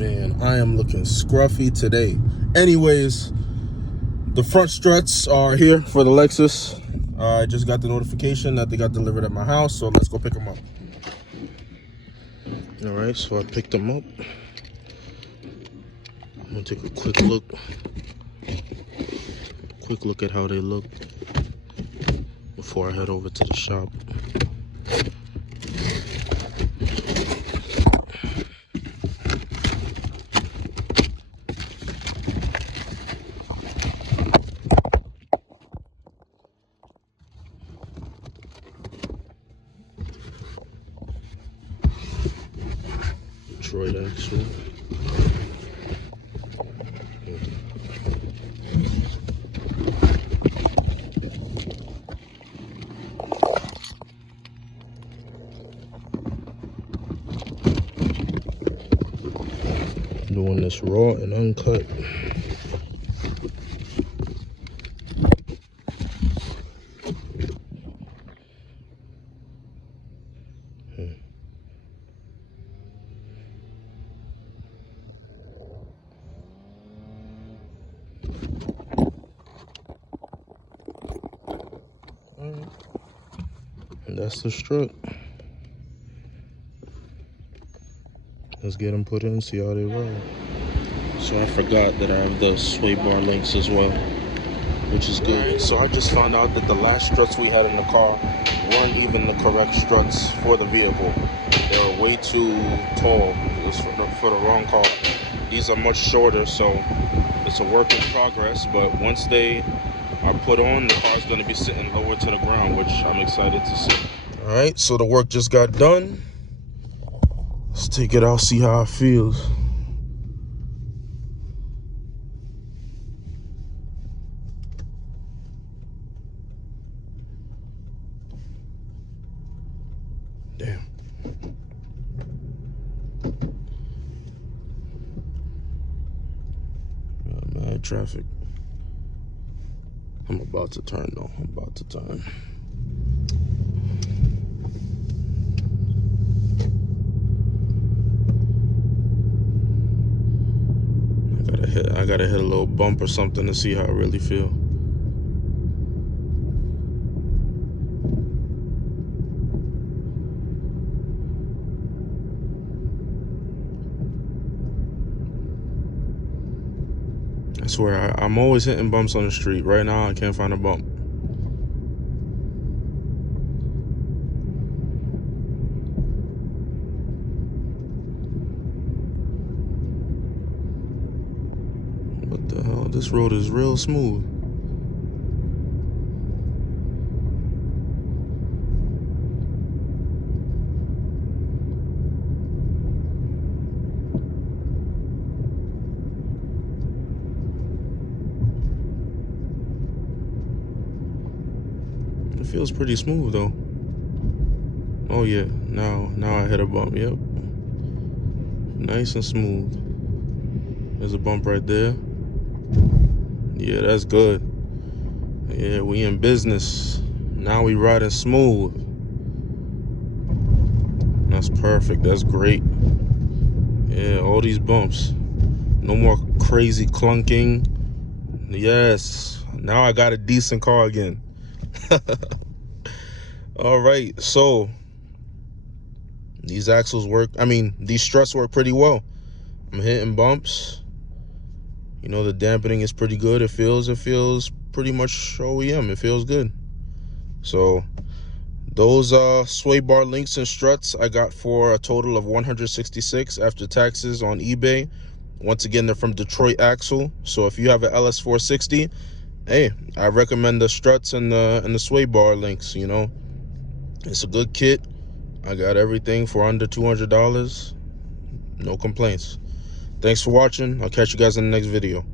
Man, I am looking scruffy today. Anyways, the front struts are here for the Lexus. I just got the notification that they got delivered at my house, so let's go pick them up. All right, so I picked them up. I'm gonna take a quick look at how they look before I head over to the shop. Detroit axle. Doing this raw and uncut. And that's the strut. Let's get them put in, see how they roll. So I forgot that I have the sway bar links as well, which is good. So I just found out that the last struts we had in the car weren't even the correct struts for the vehicle. They were way too tall. It was for the wrong car. These are much shorter, so it's a work in progress. But once they are put on, the car's going to be sitting lower to the ground, which I'm excited to see. All right, so the work just got done. Let's take it out, see how it feels. Damn. Got mad traffic. I'm about to turn though. I'm about to turn. I gotta hit a little bump or something to see how I really feel. I swear, I'm always hitting bumps on the street. Right now, I can't find a bump. What the hell? This road is real smooth. It feels pretty smooth though. Oh yeah, now I hit a bump. Yep, nice and smooth. There's a bump right there. Yeah, that's good. Yeah, we in business. Now we riding smooth. That's perfect. That's great. Yeah, all these bumps. No more crazy clunking. Yes. Now I got a decent car again. All right, so these axles work. These struts work pretty well. I'm hitting bumps. You know, the dampening is pretty good. It feels pretty much OEM. It feels good. So those sway bar links and struts I got for a total of $166 after taxes on eBay. Once again, they're from Detroit Axle. So if you have an LS460, hey, I recommend the struts and the sway bar links. You know, it's a good kit. I got everything for under $200. No complaints. Thanks for watching. I'll catch you guys in the next video.